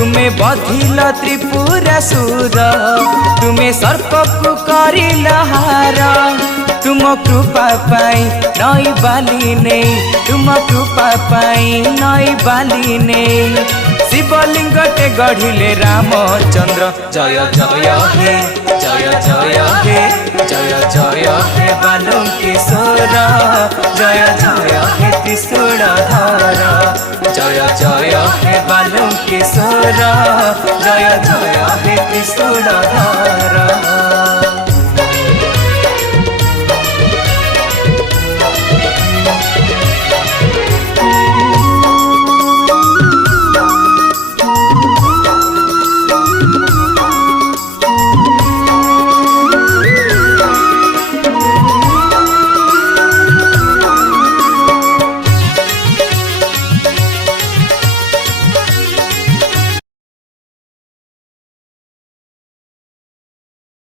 तुम्हें बधिल त्रिपुरासुर तुम्हें सर्प को करिल हार तुम कृपा पाई नई बाली ने तुम कृपा पाई नई बाली ने शिवलिंग टे गढ़िले रामचंद्र जय जय हे जय जय हे जय जय हे बालुकेश्वर जय जय हे त्रिशूलधर जय जय हे बालुकेश्वर जय जय हे त्रिशूलधर।